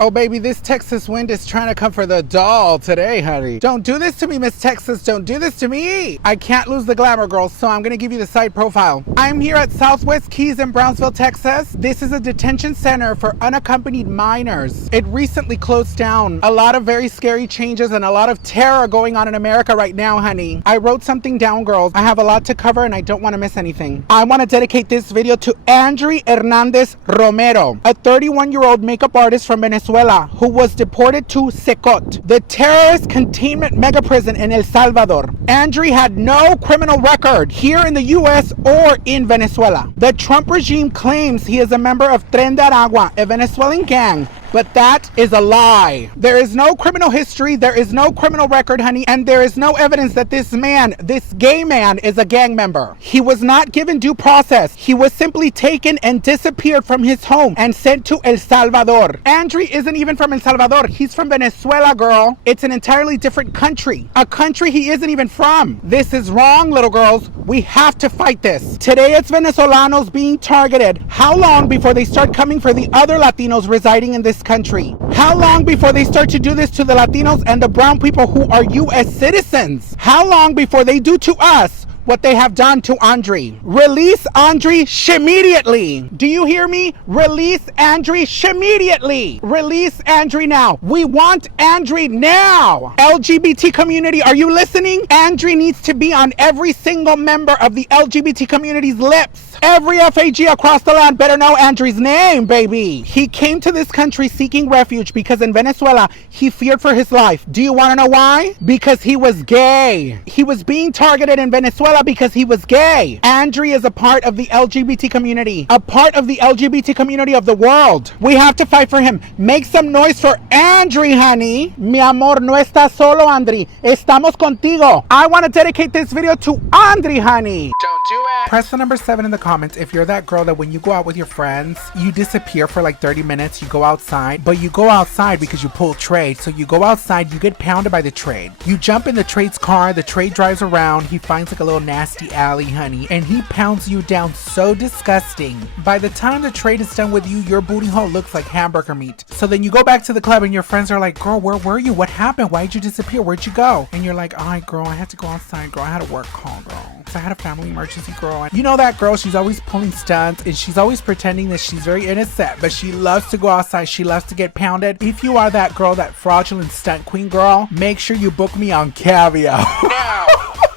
Oh baby, this Texas wind is trying to come for the doll today, honey. Don't do this to me, Miss Texas. Don't do this to me. I can't lose the glamour, girl, so I'm gonna give you the side profile. I'm here at Southwest Keys in Brownsville, Texas. This is a detention center for unaccompanied minors. It recently closed down. A lot of very scary changes and a lot of terror going on in America right now, honey. I wrote something down, girls. I have a lot to cover and I don't want to miss anything. I want to dedicate this video to Andri Hernandez Romero, a 31-year-old makeup artist from Venezuela who was deported to Secot, the terrorist containment mega prison in El Salvador. Andri had no criminal record here in the US or in Venezuela. The Trump regime claims he is a member of Tren de Aragua, a Venezuelan gang, but that is a lie. There is no criminal history, there is no criminal record, honey, and there is no evidence that this man, this gay man, is a gang member. He was not given due process. He was simply taken and disappeared from his home and sent to El Salvador. Andri isn't even from El Salvador. He's from Venezuela, girl. It's an entirely different country. A country he isn't even from. This is wrong, little girls. We have to fight this. Today it's Venezolanos being targeted. How long before they start coming for the other Latinos residing in this country? How long before they start to do this to the Latinos and the brown people who are US citizens? How long before they do to us what they have done to Andri? Release Andri immediately. Do you hear me? Release Andri immediately. Release Andri now. We want Andri now. LGBT community, are you listening? Andri needs to be on every single member of the LGBT community's lips. Every FAG across the land better know Andri's name, baby. He came to this country seeking refuge because in Venezuela, he feared for his life. Do you want to know why? Because he was gay. He was being targeted in Venezuela because he was gay. Andri is a part of the LGBT community, a part of the LGBT community of the world. We have to fight for him. Make some noise for Andri, honey. Mi amor, no estás solo, Andri. Estamos contigo. I want to dedicate this video to Andri, honey. Don't do it. Press the number 7 in the comments if you're that girl that when you go out with your friends, you disappear for like 30 minutes, you go outside, but you go outside because you pull trade. So you go outside, you get pounded by the trade. You jump in the trade's car, the trade drives around, he finds like a little nasty alley, honey, and he pounds you down so disgusting. By the time the trade is done with you, your booty hole looks like hamburger meat. So then you go back to the club and your friends are like, girl, where were you? What happened? Why did you disappear? Where'd you go? And you're like, all right, girl, I had to go outside, girl. I had a work call, girl. I had a family emergency, girl. And you know that girl, she's always pulling stunts and she's always pretending that she's very innocent, but she loves to go outside. She loves to get pounded. If you are that girl, that fraudulent stunt queen girl, make sure you book me on Cameo. Now.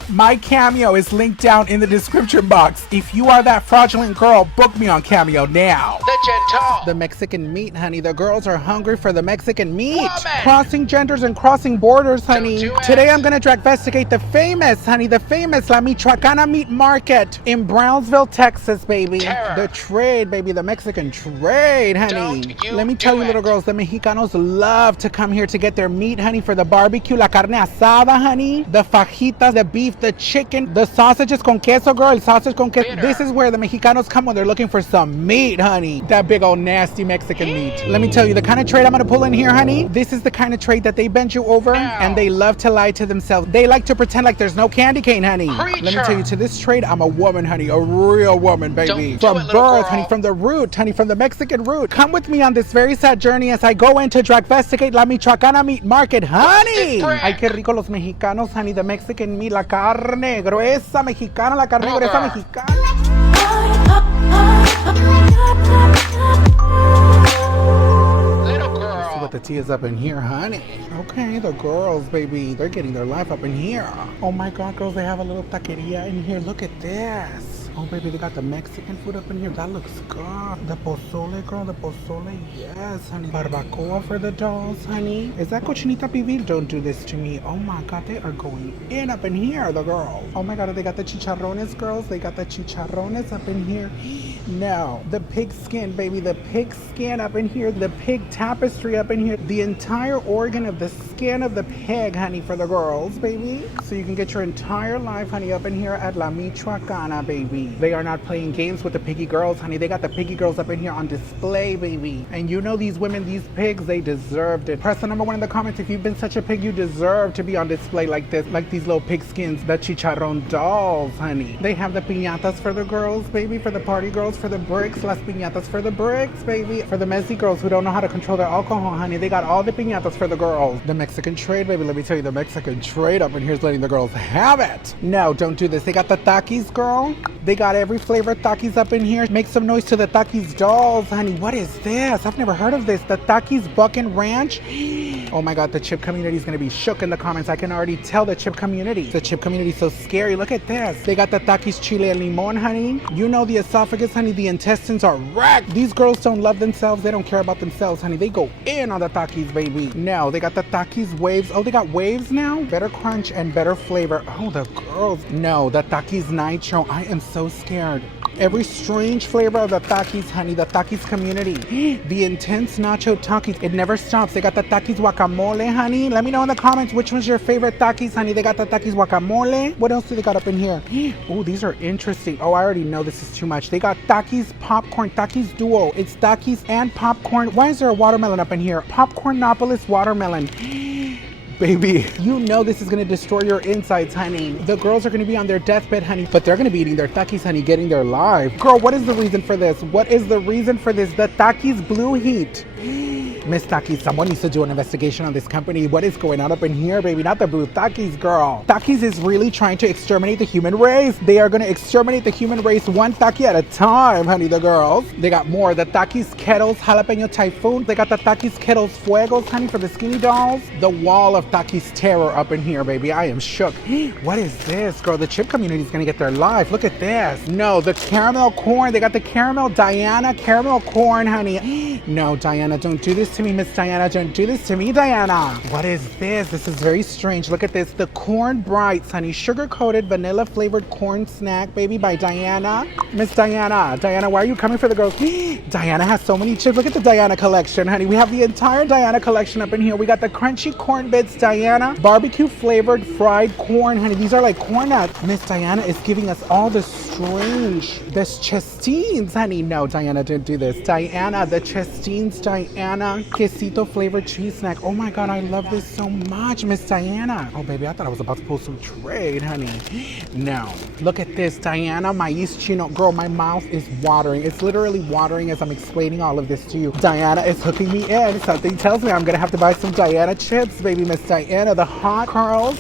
My Cameo is linked down in the description box. If you are that fraudulent girl, book me on Cameo now. The gentle. The Mexican meat, honey. The girls are hungry for the Mexican meat. Woman. Crossing genders and crossing borders, honey. Don't do it. Today I'm gonna dragvestigate the famous, honey, the famous La Michoacana meat market in Brownsville, Texas, baby. Terror. The trade, baby, the Mexican trade, honey. Don't you Let me tell do you, it. little girls, the Mexicanos love to come here to get their meat, honey, for the barbecue, la carne asada, honey, the fajitas, the beef, the chicken, the sausages con queso, girl, el sausage con queso. Bitter. This is where the Mexicanos come when they're looking for some meat, honey. That big old nasty Mexican meat. Let me tell you, the kind of trade I'm gonna pull in here, honey, this is the kind of trade that they bend you over and they love to lie to themselves. They like to pretend like there's no candy cane, honey. Preacher. Let me tell you, to this trade, I'm a woman, honey, a real woman, baby. Don't do From it, little birth, girl. honey, from the root, honey, from the Mexican root. Come with me on this very sad journey as I go in to dragvestigate La Michoacana meat market, honey. Busted Ay, qué rico los mexicanos, honey, the Mexican meat, la carne gruesa mexicana, la carne gruesa mexicana. Little See girl. what the tea is up in here, honey. Okay, the girls, baby, they're getting their life up in here. Oh my God, girls, they have a little taqueria in here. Look at this. Oh, baby, they got the Mexican food up in here. That looks good. The pozole, girl, the pozole, yes, honey. Barbacoa for the dolls, honey. Is that cochinita pibil? Don't do this to me. Oh my God, they are going in up in here, the girls. Oh my God, they got the chicharrones, girls. They got the chicharrones up in here. No, the pig skin, baby, the pig skin up in here. The pig tapestry up in here. The entire organ of the skin of the pig, honey, for the girls, baby. So you can get your entire life, honey, up in here at La Michoacana, baby. They are not playing games with the piggy girls, honey. They got the piggy girls up in here on display, baby. And you know these women, these pigs, they deserved it. Press the number 1 in the comments if you've been such a pig. You deserve to be on display like this, like these little pig skins, the chicharron dolls, honey. They have the piñatas for the girls, baby, for the party girls, for the bricks. Las piñatas for the bricks, baby. For the messy girls who don't know how to control their alcohol, honey, they got all the piñatas for the girls. The Mexican trade, baby. Let me tell you, the Mexican trade up in here's letting the girls have it. No, don't do this. They got the Takis, girl. They got every flavor Takis up in here. Make some noise to the Takis dolls, honey. What is this? I've never heard of this. The Takis Buckin Ranch. Oh my God, the chip community is gonna be shook in the comments. I can already tell the chip community. The chip community is so scary. Look at this. They got the Takis Chile and Limon, honey. You know the esophagus, honey. The intestines are wrecked. These girls don't love themselves. They don't care about themselves, honey. They go in on the Takis, baby. No, they got the Takis waves. Oh, they got waves now? Better crunch and better flavor. Oh, the girls. No, the Takis Nitro. I am so scared. Every strange flavor of the Takis, honey. The Takis community. The intense nacho Takis. It never stops. They got the Takis guacamole, honey. Let me know in the comments which one's your favorite Takis, honey. They got the Takis guacamole. What else do they got up in here? Oh, these are interesting. Oh, I already know this is too much. They got Takis popcorn, Takis duo. It's Takis and popcorn. Why is there a watermelon up in here? Popcornopolis watermelon. Baby, you know this is gonna destroy your insides, honey. The girls are gonna be on their deathbed, honey, but they're gonna be eating their Takis, honey, getting their life. Girl, what is the reason for this? What is the reason for this? The Takis Blue Heat. Miss Takis, someone needs to do an investigation on this company. What is going on up in here, baby? Not the Blue Takis, girl. Takis is really trying to exterminate the human race. They are gonna exterminate the human race one Taki at a time, honey, the girls. They got more. The Takis Kettles Jalapeno Typhoon. They got the Takis Kettles Fuegos, honey, for the skinny dolls. The wall of Takis terror up in here, baby. I am shook. What is this, girl? The chip community is gonna get their life. Look at this. No, the caramel corn. They got the caramel Diana caramel corn, honey. No, Diana, don't do this to me, Miss Diana. Don't do this to me, Diana. What is this? This is very strange. Look at this. The Corn Brights, honey. Sugar-coated, vanilla-flavored corn snack, baby, by Diana. Miss Diana. Diana, why are you coming for the girls? Diana has so many chips. Look at the Diana collection, honey. We have the entire Diana collection up in here. We got the crunchy corn bits, Diana. Barbecue-flavored fried corn, honey. These are like corn nuts. Miss Diana is giving us all the strange, the chestines, honey. No, Diana, don't do this. Diana, the chestines, Diana. Quesito flavored cheese snack. Oh my God, I love this so much, Miss Diana. Oh baby, I thought I was about to pull some trade, honey. No, look at this, Diana Maíz Chino. Girl, my mouth is watering. It's literally watering as I'm explaining all of this to you. Diana is hooking me in. Something tells me I'm gonna have to buy some Diana chips, baby. Miss Diana, the hot curls.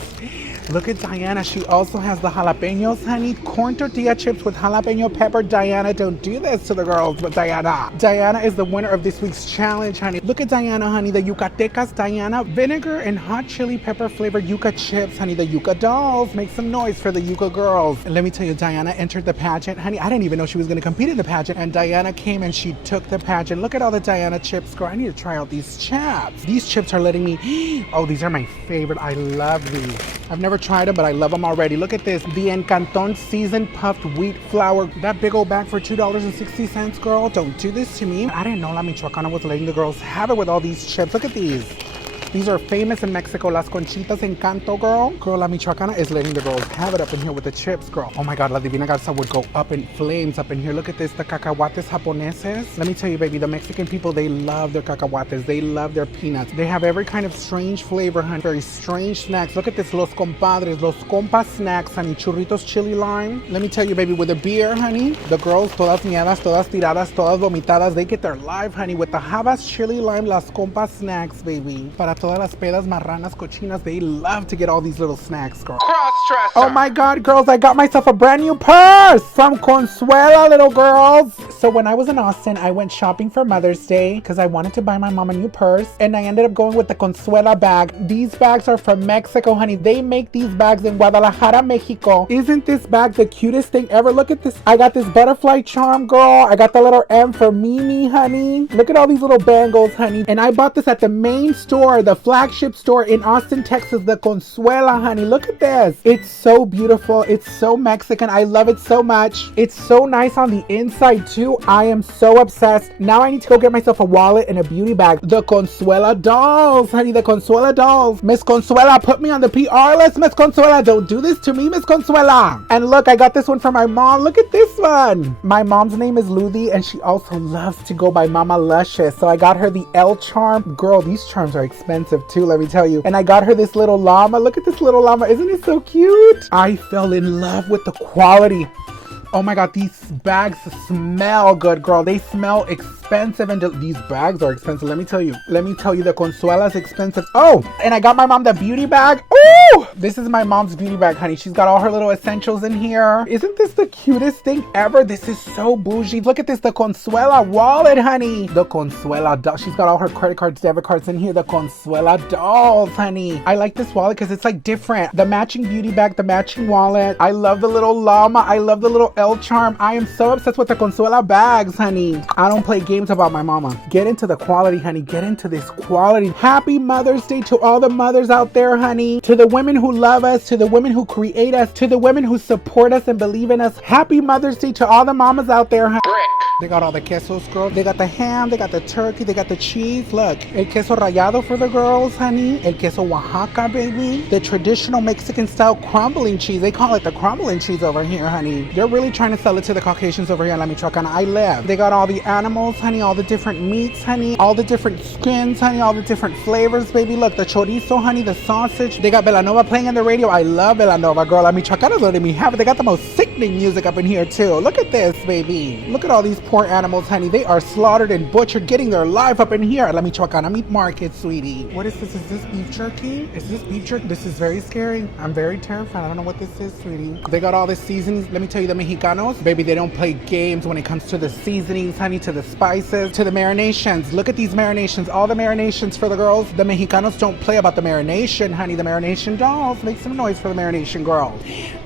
Look at Diana. She also has the jalapenos, honey. Corn tortilla chips with jalapeno pepper. Diana, don't do this to the girls, but Diana. Diana is the winner of this week's challenge, honey. Look at Diana, honey. The Yucatecas Diana. Vinegar and hot chili pepper flavored Yuca chips, honey. The Yuca dolls. Make some noise for the Yuca girls. And let me tell you, Diana entered the pageant. Honey, I didn't even know she was going to compete in the pageant. And Diana came and she took the pageant. Look at all the Diana chips, girl. I need to try out these chips. These chips are letting me... Oh, these are my favorite. I love these. I've never tried them, but I love them already. Look at this. The Encanton seasoned puffed wheat flour. That big old bag for $2.60, girl. Don't do this to me. I didn't know La Michoacana was letting the girls have it with all these chips. Look at these. These are famous in Mexico. Las Conchitas Encanto, girl. Girl, La Michoacana is letting the girls have it up in here with the chips, girl. Oh my God, La Divina Garza would go up in flames up in here. Look at this, the cacahuates japoneses. Let me tell you, baby, the Mexican people, they love their cacahuates. They love their peanuts. They have every kind of strange flavor, honey. Very strange snacks. Look at this, Los Compadres, Los Compas snacks, honey. Churritos chili lime. Let me tell you, baby, with the beer, honey, the girls, todas miadas, todas tiradas, todas vomitadas, they get their life, honey, with the Habas chili lime, Las Compas snacks, baby. Para todas las pedas marranas cochinas, they love to get all these little snacks, girl. Cross-dresser. Oh my God, girls, I got myself a brand new purse from Consuela, little girls. So when I was in Austin, I went shopping for Mother's Day because I wanted to buy my mom a new purse, and I ended up going with the Consuela bag. These bags are from Mexico, honey. They make these bags in Guadalajara, Mexico. Isn't this bag the cutest thing ever? Look at this. I got this butterfly charm, girl. I got the little M for Mimi, honey. Look at all these little bangles, honey. And I bought this at the main store, the flagship store in Austin, Texas, the Consuela, honey. Look at this. It's so beautiful. It's so Mexican. I love it so much. It's so nice on the inside too. I am so obsessed. Now I need to go get myself a wallet and a beauty bag. The Consuela dolls, honey. The Consuela dolls. Miss Consuela, put me on the PR list, Miss Consuela. Don't do this to me, Miss Consuela. And look, I got this one for my mom. Look at this one. My mom's name is Ludy, and she also loves to go by Mama Lushious. So I got her the L charm. Girl, these charms are expensive too, let me tell you. And I got her this little llama. Look at this little llama. Isn't it so cute? I fell in love with the quality Oh my God, these bags smell good, girl. They smell expensive, and these bags are expensive. Let me tell you, the Consuela's expensive. Oh, and I got my mom the beauty bag. Ooh, this is my mom's beauty bag, honey. She's got all her little essentials in here. Isn't this the cutest thing ever? This is so bougie. Look at this, the Consuela wallet, honey. The Consuela doll. She's got all her credit cards, debit cards in here. The Consuela dolls, honey. I like this wallet because it's like different. The matching beauty bag, the matching wallet. I love the little llama. I love the little L charm. I am so obsessed with the Consuela bags, honey. I don't play games about my mama. Get into the quality, honey. Get into this quality. Happy Mother's Day to all the mothers out there, honey. To the women who love us, to the women who create us, to the women who support us and believe in us. Happy Mother's Day to all the mamas out there, honey. Brick. They got all the quesos, girl. They got the ham, they got the turkey, they got the cheese. Look, el queso rallado for the girls, honey. El queso Oaxaca, baby. The traditional Mexican style crumbling cheese. They call it the crumbling cheese over here, honey. They're really trying to sell it to the Caucasians over here in La Michoacana. I live. They got all the animals, honey, all the different meats, honey, all the different skins, honey, all the different flavors, baby. Look, the chorizo, honey, the sausage. They got Belanova playing on the radio. I love Belanova, girl. La Michoacana's letting me have it. They got the most sickening music up in here, too. Look at this, baby. Look at all these poor animals, honey. They are slaughtered and butchered, getting their life up in here at La Michoacana Meat Market, sweetie. What is this? Is this beef jerky? Is this beef jerky? This is very scary. I'm very terrified. I don't know what this is, sweetie. They got all the seasonings. Let me tell you, the Mexicanos, baby, they don't play games when it comes to the seasonings, honey, to the spices, to the marinations. Look at these marinations. All the marinations for the girls. The Mexicanos don't play about the marination, honey. The marination dolls. Make some noise for the marination girls.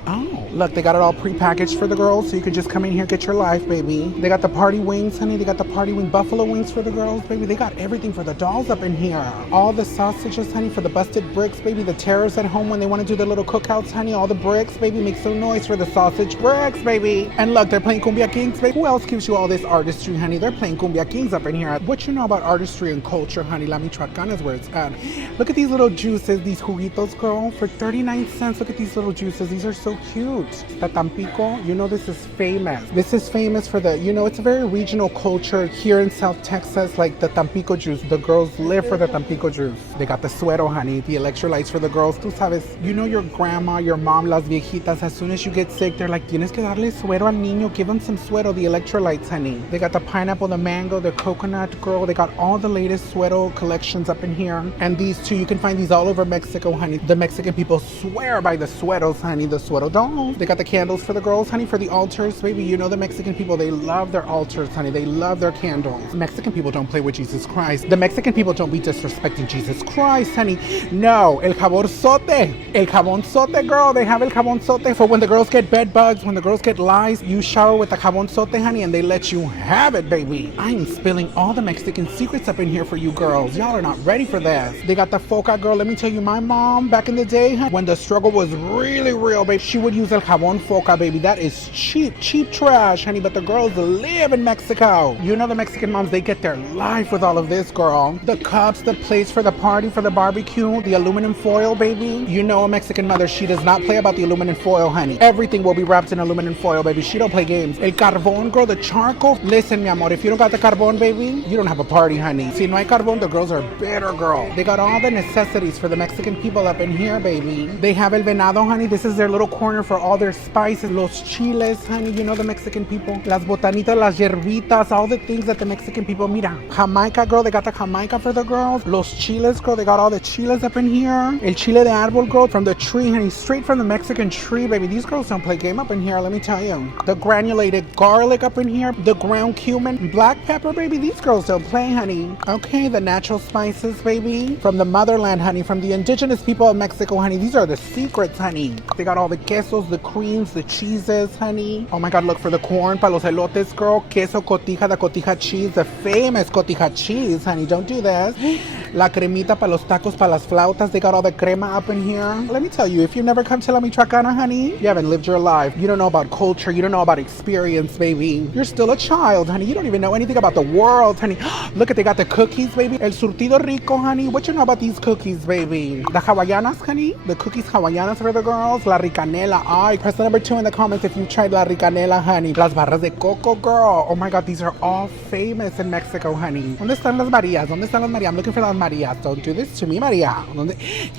Oh, look, they got it all pre-packaged for the girls, so you can just come in here, get your life, baby. They got the party wings, honey. They got the party wing buffalo wings for the girls, baby. They got everything for the dolls up in here. All the sausages, honey, for the busted bricks, baby. The terrors at home when they want to do their little cookouts, honey. All the bricks, baby. Make some noise for the sausage bricks, baby. And look, they're playing Cumbia Kings, baby. Who else gives you all this artistry, honey? They're playing Cumbia Kings up in here. What you know about artistry and culture, honey? La Michoacana is where it's at. Look at these little juices, these juguitos, girl, for 39 cents. Look at these little juices. These are so cute. The Tampico, you know this is famous. This is famous for the, you know, it's a very regional culture here in South Texas, like the Tampico juice. The girls live for the Tampico juice. They got the suero, honey, the electrolytes for the girls. Tú sabes, you know your grandma, your mom, las viejitas, as soon as you get sick, they're like, tienes que darle suero al niño, give them some suero, the electrolytes, honey. They got the pineapple, the mango, the coconut, girl. They got all the latest suero collections up in here. And these too, you can find these all over Mexico, honey. The Mexican people swear by the sueros, honey, the suero dolls. They got the candles for the girls, honey, for the altars, baby. You know the Mexican people, they love their altars, honey. They love their candles. Mexican people don't play with Jesus Christ. The Mexican people don't be disrespecting Jesus Christ, honey. No, el jabonzote. El jabonzote, girl. They have el jabonzote for when the girls get bed bugs, when the girls get lice. You shower with the jabonzote, honey, and they let you have it, baby. I'm spilling all the Mexican secrets up in here for you girls. Y'all are not ready for this. They got the foca, girl. Let me tell you, my mom, back in the day, honey, when the struggle was really real, baby, she would use el jabon foca, baby. That is cheap trash, honey, but the girls live in Mexico. You know the Mexican moms, they get their life with all of this, girl. The cups, the plates for the party, for the barbecue, the aluminum foil, baby. You know a Mexican mother, she does not play about the aluminum foil, honey. Everything will be wrapped in aluminum foil, baby. She don't play games. El carbón, girl, the charcoal. Listen, mi amor, if you don't got the carbón, baby, you don't have a party, honey. Si no hay carbón, the girls are bitter, girl. They got all the necessities for the Mexican people up in here, baby. They have el venado, honey. This is their little corner for all their spices, los chiles, honey, you know the Mexican people, las botanitas, las hierbitas, all the things that the Mexican people, mira, Jamaica, girl, they got the Jamaica for the girls, los chiles, girl, they got all the chiles up in here, el chile de árbol, girl, from the tree, honey, straight from the Mexican tree, baby. These girls don't play game up in here, let me tell you. The granulated garlic up in here, the ground cumin, black pepper, baby, these girls don't play, honey. Okay, the natural spices, baby, from the motherland, honey, from the indigenous people of Mexico, honey. These are the secrets, honey. They got all the quesos, the creams, the cheeses, honey. Oh my God, look for the corn, pa los elotes, girl. Queso cotija, the cotija cheese, the famous cotija cheese, honey. Don't do this. La cremita pa los tacos, pa las flautas. They got all the crema up in here. Let me tell you, if you never come to La Michoacana, honey, you haven't lived your life. You don't know about culture. You don't know about experience, baby. You're still a child, honey. You don't even know anything about the world, honey. Look at, they got the cookies, baby. El surtido rico, honey. What you know about these cookies, baby? The hawaianas, honey. The cookies hawaianas for the girls. La ricanela. Ay, press the number 2 in the comments if you tried la ricanela, honey. Las barras de coco, girl. Oh my God, these are all famous in Mexico, honey. ¿Dónde están las Marías? ¿Dónde están las Marías? I'm looking for las Maria. Don't do this to me, Maria.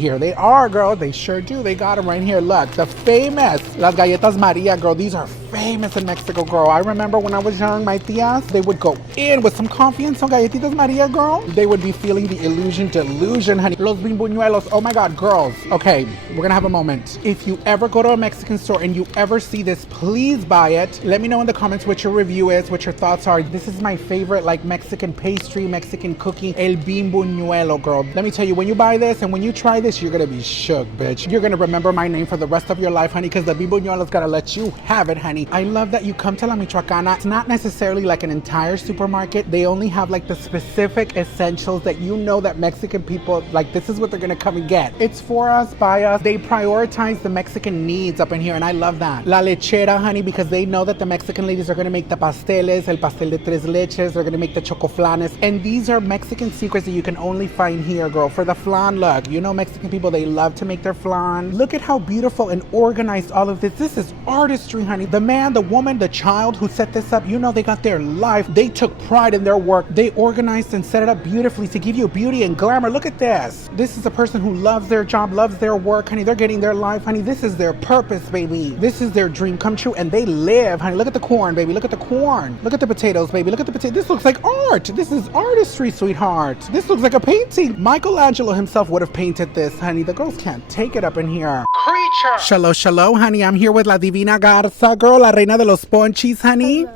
Here they are, girl. They sure do. They got them right here. Look, the famous Las Galletas Maria, girl. These are famous in Mexico, girl. I remember when I was young, my tias, they would go in with some coffee and some Galletitas Maria, girl. They would be feeling the illusion, delusion, honey. Los bimbuñuelos. Oh my God, girls. Okay, we're gonna have a moment. If you ever go to a Mexican store and you ever see this, please buy it. Let me know in the comments what your review is, what your thoughts are. This is my favorite, like, Mexican pastry, Mexican cookie, el bimbuñuelo, girl. Let me tell you, when you buy this and when you try this, you're gonna be shook, bitch. You're gonna remember my name for the rest of your life, honey, because the bimbuñuelo's gonna let you have it, honey. I love that you come to La Michoacana. It's not necessarily like an entire supermarket. They only have like the specific essentials that you know that Mexican people, like, this is what they're gonna come and get. It's for us, by us. They prioritize the Mexican needs up in here, and I love that. La lechera, honey, because they know that the Mexican ladies are gonna make the pasteles, el pastel de tres leches, they're gonna make the chocoflanes, and these are Mexican secrets that you can only find here, girl. For the flan, look, you know Mexican people, they love to make their flan. Look at how beautiful and organized all of this. This is artistry, honey. The man, the woman, the child who set this up, you know they got their life. They took pride in their work. They organized and set it up beautifully to give you beauty and glamour. Look at this. This is a person who loves their job, loves their work, honey. They're getting their life, honey. This is their purpose, baby. This is their dream come true, and they live, honey. Look at the corn, baby. Look at the corn. Look at the potatoes, baby. Look at the potato. This looks like art. This is artistry, sweetheart. This looks like a painting. Michelangelo himself would have painted this, honey. The girls can't take it up in here. Creature. Shalom, shalom, honey. I'm here with La Divina Garza, girl, la reina de los ponchis, honey.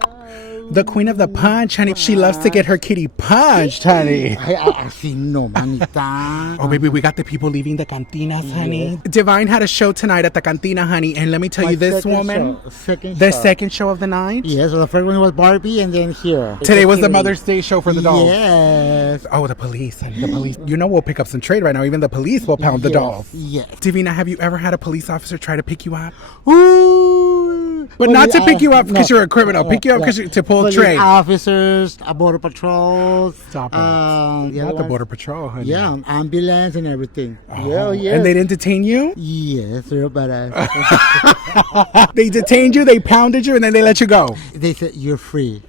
The queen of the punch, honey. She loves to get her kitty punched, honey. Así no, manita. Oh, baby, we got the people leaving the cantinas, honey. Divine had a show tonight at the cantina, honey. And let me tell you, this woman, the second show of the night. Yes, so the first one was Barbie, and then here. Today was the Mother's Day show for the dolls. Yes. Oh, the police, honey, the police. You know we'll pick up some trade right now. Even the police will pound the dolls. Yes. Divina, have you ever had a police officer try to pick you up? Ooh. But not to pick you up because you're a criminal. Pick you up because to pull trade. Officers, border patrols. Stop it. Not the border patrol, honey. Yeah, ambulance and everything. Oh, Yeah. And they didn't detain you? Yes, they're badass. They detained you, they pounded you, and then they let you go. They said you're free.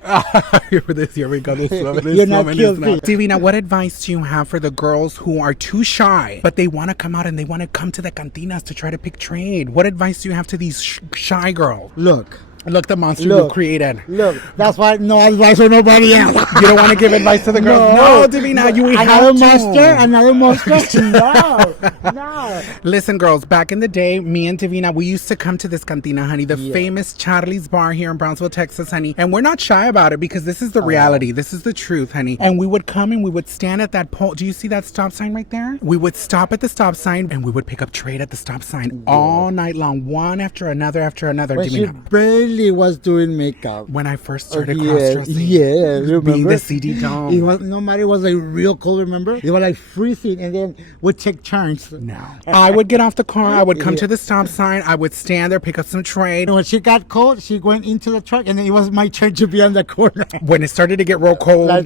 Here we go. This You're not woman guilty. is not. Divina, what advice do you have for the girls who are too shy, but they want to come out and they want to come to the cantinas to try to pick trade? What advice do you have to these shy girls? Look, the monster you created. Look, that's why no advice for nobody else. You don't want to give advice to the girls? No, Divina, you have to. Another monster? No. Listen, girls, back in the day, me and Divina, we used to come to this cantina, honey, the famous Charlie's Bar here in Brownsville, Texas, honey. And we're not shy about it because this is the reality. This is the truth, honey. And we would come and we would stand at that pole. Do you see that stop sign right there? We would stop at the stop sign and we would pick up trade at the stop sign all night long, one after another after another. When she Divina. barely was doing makeup. When I first started cross-dressing. Yes, remember? Being the CD doll. Nobody was like real cold, remember? They were like freezing and then would take turns. No. I would get off the car, I would come to the stop sign, I would stand there, pick up some trade. And when she got cold, she went into the truck and then it was my turn to be on the corner. When it started to get real cold, I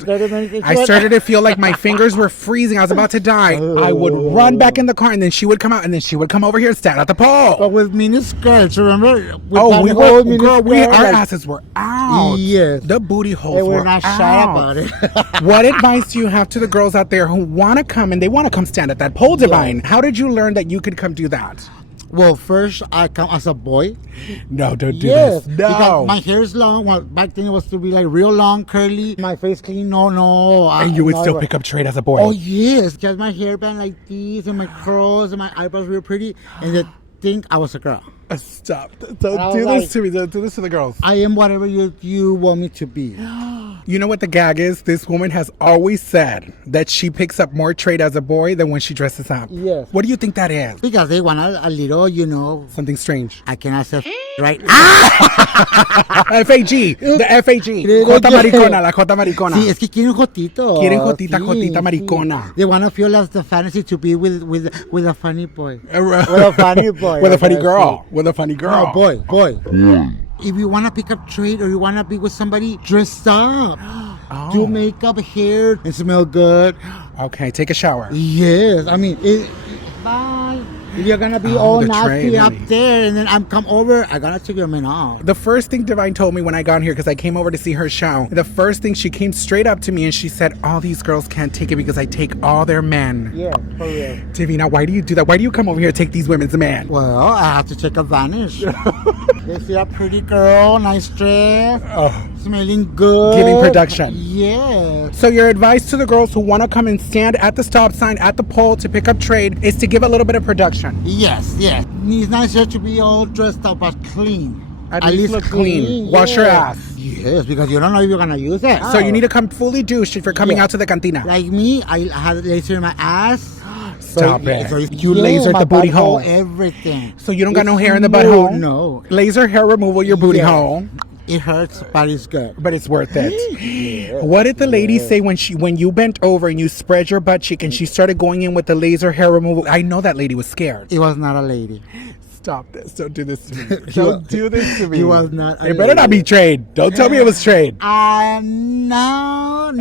started to feel like my fingers were freezing. I was about to die. I would run back in the car and then she would come out and then she would come over here and stand at the pole. But with mini skirts, remember? Our asses were out. Yes. The booty holes They were were not out. shy about it. What advice do you have to the girls out there who want to come and they want to come stand at that pole, Divine? How did you learn that you could come do that? Well, first I come as a boy. No, don't do this. No. Because my hair is long. Well, back then it was to be like real long, curly. My face clean. No. And you would still pick up trade as a boy. Oh, yes. Just my hairband like this and my curls and my eyebrows real pretty. And they think I was a girl. Stop. Don't do this to me. Don't do this to the girls. I am whatever you want me to be. You know what the gag is? This woman has always said that she picks up more trade as a boy than when she dresses up. Yes. What do you think that is? Because they want a little, Something strange. I cannot say right. FAG. The FAG. Jota maricona. La Jota maricona. Sí, es que quieren jotito. Quieren jotita, jotita maricona. They want to feel as the fantasy to be with a funny boy. With a funny boy. With a funny girl. With a funny girl. No, boy. If you want to pick up trade or you want to be with somebody, dress up. Do makeup, hair, and smell good. Okay, take a shower. Yes. I mean, bye. If you're gonna be Oh, all the nasty train, up honey. there, and then I'm come over, I gotta take your man out. The first thing Divine told me when I got here, because I came over to see her show, the first thing she came straight up to me and she said, all these girls can't take it because I take all their men. Yeah, for real. Divina, why do you do that? Why do you come over here to take these women's men? Well, I have to take advantage. They see a pretty girl, nice dress, smelling good. Giving production. Yes. So your advice to the girls who want to come and stand at the stop sign, at the pole to pick up trade is to give a little bit of production. Yes, yes. It's nicer to be all dressed up but clean. At least look clean. Wash your ass. Yes, because you don't know if you're gonna use it. So you need to come fully douched if you're coming out to the cantina. Like me, I had laser in my ass. Stop it. You Yeah, lasered my the booty butthole, hole. Everything. So you don't got no It's hair in the no, butthole? No. Laser hair removal, your booty Yeah. hole. It hurts, but it's good. But it's worth it. What did the lady say when you bent over and you spread your butt cheek and she started going in with the laser hair removal? I know that lady was scared. It was not a lady. Stop this. Don't do this to me. Don't do this to me. He was not a It better not be lady. trade. Don't tell me it was trade. No,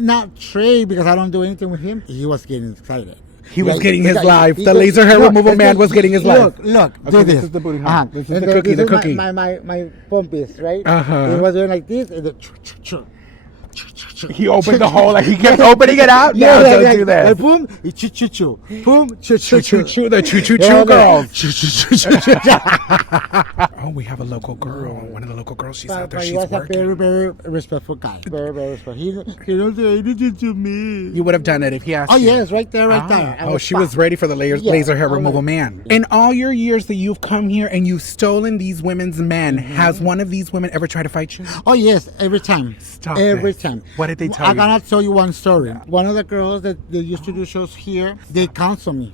not Trey, because I don't do anything with him. He was getting excited. He was Like, getting his because- life. The because- laser hair look, removal man look, was getting his look, life. Look, Okay, do this this. is the booty hole. Uh-huh. This is And the then cookie, this the is cookie. My pompis, right? Uh-huh. He was doing like this, and then He opened the hole like he kept opening it out. No, like, don't like, do that. Like, boom, choo choo choo, boom, choo choo choo. Choo-choo-choo, the choo-choo-choo Yeah, girls. Choo choo choo choo. Oh, we have a local girl. One of the local girls. She's out there. But he She's was a working. very, very respectful guy. Very, very respectful. He don't say anything to me. You would have done it if he asked Oh you. yes, right there, right there. I Oh, was she was fine. ready for the Yeah, laser hair I was- removal man. In all your years that you've come here and you've stolen these women's men, has one of these women ever tried to fight you? Oh yes, every time. Stop Every it. time. What did they tell I you? gotta tell you one story. One of the girls that they used to do shows here, they counsel me.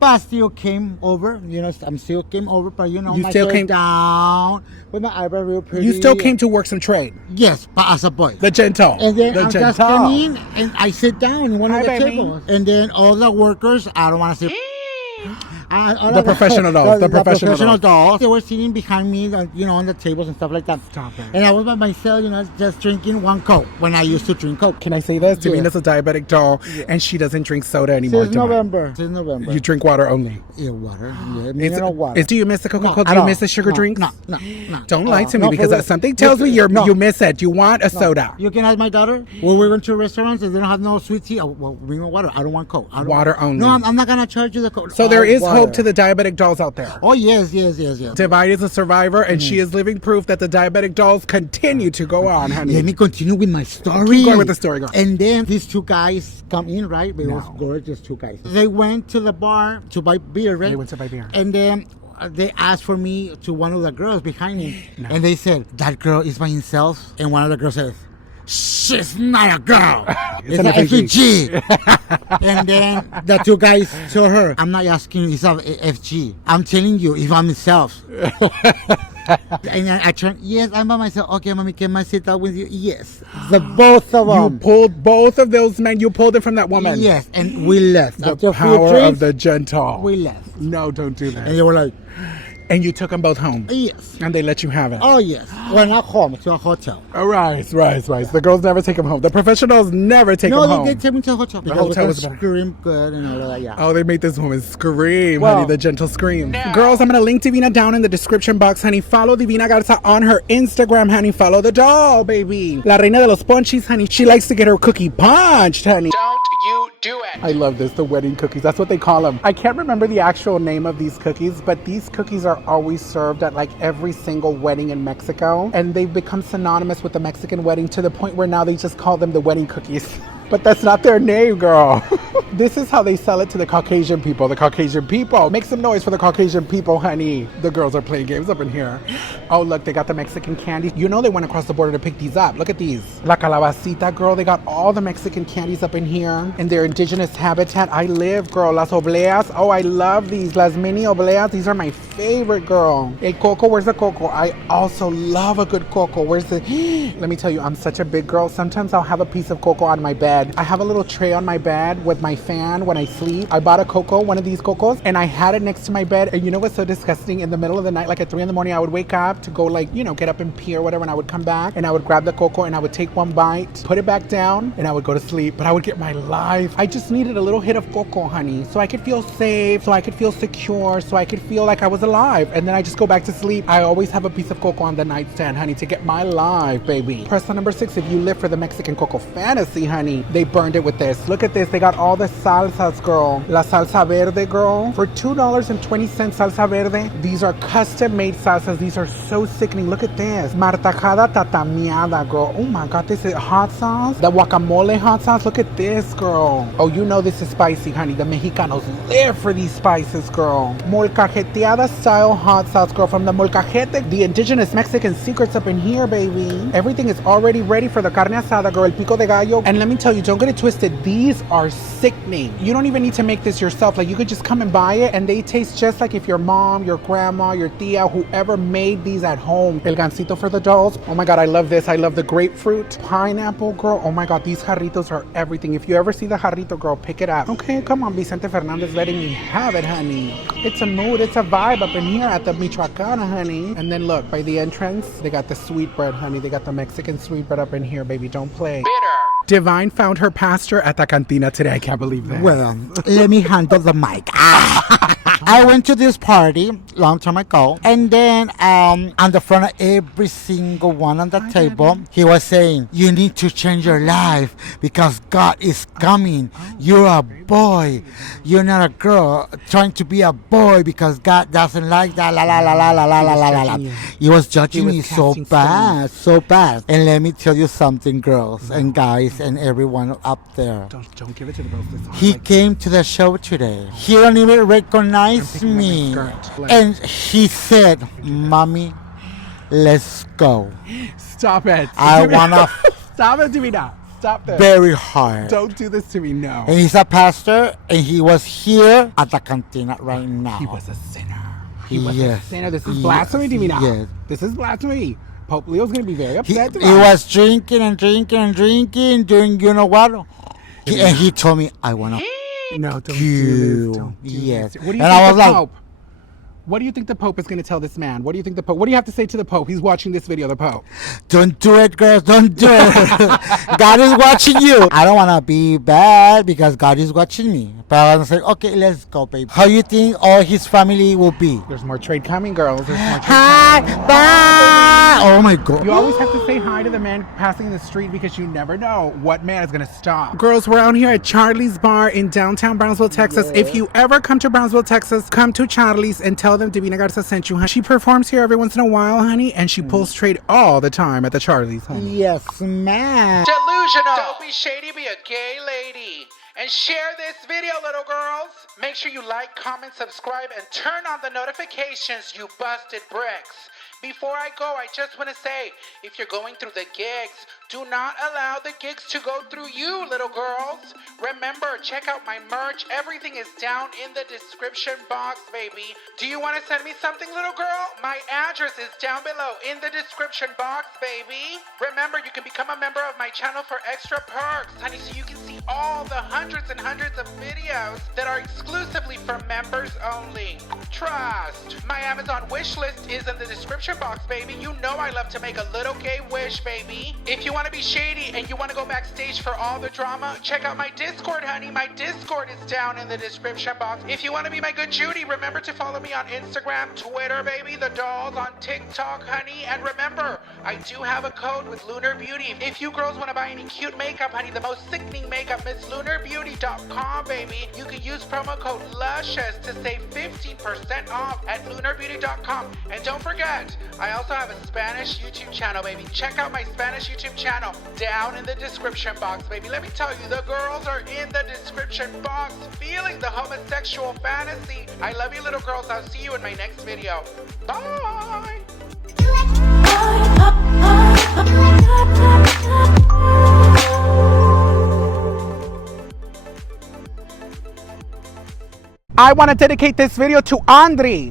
But I still came over, I'm still came over, but You my still hair came- down with my eyebrow real pretty. You still came to work some trade. Yes, but as a boy. The gentle. And then the I'm just gentle. coming in and I sit down in one Hi, of the baby. tables. And then all the workers, I don't want to say. All The of professional dolls, the professional dolls. They were sitting behind me, on the tables and stuff like that. Stop it. And I was by myself, just drinking one Coke when I used to drink Coke. Can I say this? Yeah. Davina's a diabetic doll, and she doesn't drink soda anymore. Since Divine. November. Since November. You drink water only. Yeah, water. Yeah, mineral water. Do you miss the Coca-Cola? No, Do at you all. miss the sugar No, drinks? No. Don't lie to me No, because for real. something tells me No. you miss it. You want a soda. You can ask my daughter. When we went to restaurants and they don't have no sweet tea, well, bring me water. I don't want Coke. I don't Water want, only. No, I'm not going to charge you the Coke. So there is water. hope to the diabetic dolls out there. Oh, yes. Divine is a survivor, and she is living proof that the diabetic dolls continue to go on, honey. Let me continue with my story. Keep going with the story, girl. And then these two guys come in, right? They was No. gorgeous, two guys. They went to the bar to buy beer, right? They went to buy beer. And then they asked for me to one of the girls behind me. And they said, that girl is by herself. And one of the girls says, she's not a girl. It's an an FG. FG. And then the two guys told her, I'm not asking you, it's a FG. I'm telling you, if I'm myself. And then I turned, yes, I'm by myself. Okay, mommy, can I sit down with you? Yes. The both of You them. pulled both of those men. You pulled it from that woman. Yes, and we left. The After a few power drinks, of the gentle. we left. No, don't do that. And they were like, And you took them both home. yes. And they let you have it. Oh, yes. We're not home, to a hotel. Oh, right. The girls never take them home. The professionals never take them No, home. they did take me to a hotel. Because hotel we was could better. scream good and all of that, yeah. Oh, they made this woman scream, Well, honey, the gentle scream. no. Girls, I'm going to link Divina down in the description box, honey. Follow Divina Garza on her Instagram, honey. Follow the doll, baby. La reina de los ponchis, honey. She likes to get her cookie punched, honey. Don't you do it. I love this, the wedding cookies. That's what they call them. I can't remember the actual name of these cookies, but these cookies are always served at like every single wedding in Mexico. And they've become synonymous with the Mexican wedding to the point where now they just call them the wedding cookies. But that's not their name, girl. This is how they sell it to the Caucasian people. The Caucasian people. Make some noise for the Caucasian people, honey. The girls are playing games up in here. Oh, look, they got the Mexican candy. You know they went across the border to pick these up. Look at these. La calabacita, girl. They got all the Mexican candies up in here in their indigenous habitat. I live, girl. Las obleas. Oh, I love these. Las mini obleas. These are my favorite, girl. El coco. Where's the coco? I also love a good coco. Where's the... Let me tell you, I'm such a big girl. Sometimes I'll have a piece of coco on my bed. bed. I have a little tray on my bed with my fan when I sleep. I bought a coco, one of these cocos, and I had it next to my bed. And you know what's so disgusting? In the middle of the night, like at 3 in the morning, I would wake up to go like, you know, get up and pee or whatever, and I would come back and I would grab the coco and I would take one bite, put it back down, and I would go to sleep. But I would get my life. I just needed a little hit of coco, honey, so I could feel safe, so I could feel secure, so I could feel like I was alive. And then I just go back to sleep. I always have a piece of coco on the nightstand, honey, to get my life, baby. Person number 6, if you live for the Mexican coco fantasy, honey, they burned it with this. Look at this. They got all the salsas, girl. La salsa verde, girl. For $2.20 salsa verde. These are custom made salsas. These are so sickening. Look at this. Martajada tatamiada, girl. Oh my God, this is hot sauce. The guacamole hot sauce. Look at this, girl. Oh, you know this is spicy, honey. The Mexicanos live for these spices, girl. Molcajeteada style hot sauce, girl. From the molcajete, the indigenous Mexican secrets up in here, baby. Everything is already ready for the carne asada, girl. El pico de gallo. And let me tell you, don't get it twisted. These are sickening. You don't even need to make this yourself. Like, you could just come and buy it, and they taste just like if your mom, your grandma, your tia, whoever made these at home. El gansito for the dolls. Oh my God, I love this. I love the grapefruit, pineapple, girl. Oh my God, these jarritos are everything. If you ever see the jarrito, girl, pick it up. Okay, come on, Vicente Fernandez letting me have it, honey. It's a mood, it's a vibe up in here at the Michoacana, honey. And then look, by the entrance, they got the sweet bread, honey. They got the Mexican sweet bread up in here, baby. Don't play. Bitter. Divine found her pastor at the cantina today. I can't believe that. Well, let me handle the mic. I went to this party long time ago, and then on the front of every single one on the table, he was saying, "You need to change your life because God is coming. You're a boy. You're not a girl trying to be a boy because God doesn't like that." La la la la la la la la la. He was judging me so bad, so bad. And let me tell you something, girls and guys and everyone up there. Don't give it to the girls. He came to the show today. He don't even recognize me. And he said, "Mommy, let's go." Stop it. I wanna Stop it, Divina. Stop this. very hard. Don't do this to me, no. And he's a pastor, and he was here at the cantina right now. He was a sinner. He was a Yes. sinner. This is blasphemy, Divina. Yes. This is blasphemy. Pope Leo's going to be very He upset. was drinking and drinking and drinking, doing you know what? And he told me, "I wanna No, don't do you." this. Don't do Yes. this. What do you And think I was the like, Pope? What do you think the Pope is going to tell this man? What do you think the Pope? What do you have to say to the Pope? He's watching this video, the Pope. "Don't do it, girls. Don't do it. God is watching you." I don't want to be bad because God is watching me. But I was like, "Okay, let's go, baby." How you think all his family will be? There's more trade coming, girls. There's more trade Hi, coming. bye. Oh my God. You always have to say hi to the man passing the street because you never know what man is going to stop. Girls, we're out here at Charlie's Bar in downtown Brownsville, Texas. If you ever come to Brownsville, Texas, come to Charlie's and tell them Divina Garza sent you. Honey. She performs here every once in a while, honey, and she pulls trade all the time at the Charlie's, honey. Yes, ma'am. Delusional. Don't be shady, be a gay lady. And share this video, little girls. Make sure you like, comment, subscribe, and turn on the notifications, you busted bricks. Before I go, I just want to say, if you're going through the gigs, do not allow the gigs to go through you, little girls. Remember, check out my merch. Everything is down in the description box, baby. Do you want to send me something, little girl? My address is down below in the description box, baby. Remember, you can become a member of my channel for extra perks, honey, so you can see all the hundreds and hundreds of videos that are exclusively for members only. Trust. My Amazon wish list is in the description box, baby. You know I love to make a little gay wish, baby. If you want to be shady and you want to go backstage for all the drama, check out my Discord, honey. My Discord is down in the description box. If you want to be my good Judy, remember to follow me on Instagram, Twitter, baby, the dolls, on TikTok, honey. And remember, I do have a code with Lunar Beauty. If you girls want to buy any cute makeup, honey, the most sickening makeup, MissLunarBeauty.com, baby. You can use promo code Lushious to save 15% off at LunarBeauty.com. And don't forget, I also have a Spanish YouTube channel, baby. Check out my Spanish YouTube channel down in the description box, baby. Let me tell you, the girls are in the description box feeling the homosexual fantasy. I love you, little girls. I'll see you in my next video. Bye. I want to dedicate this video to Andri.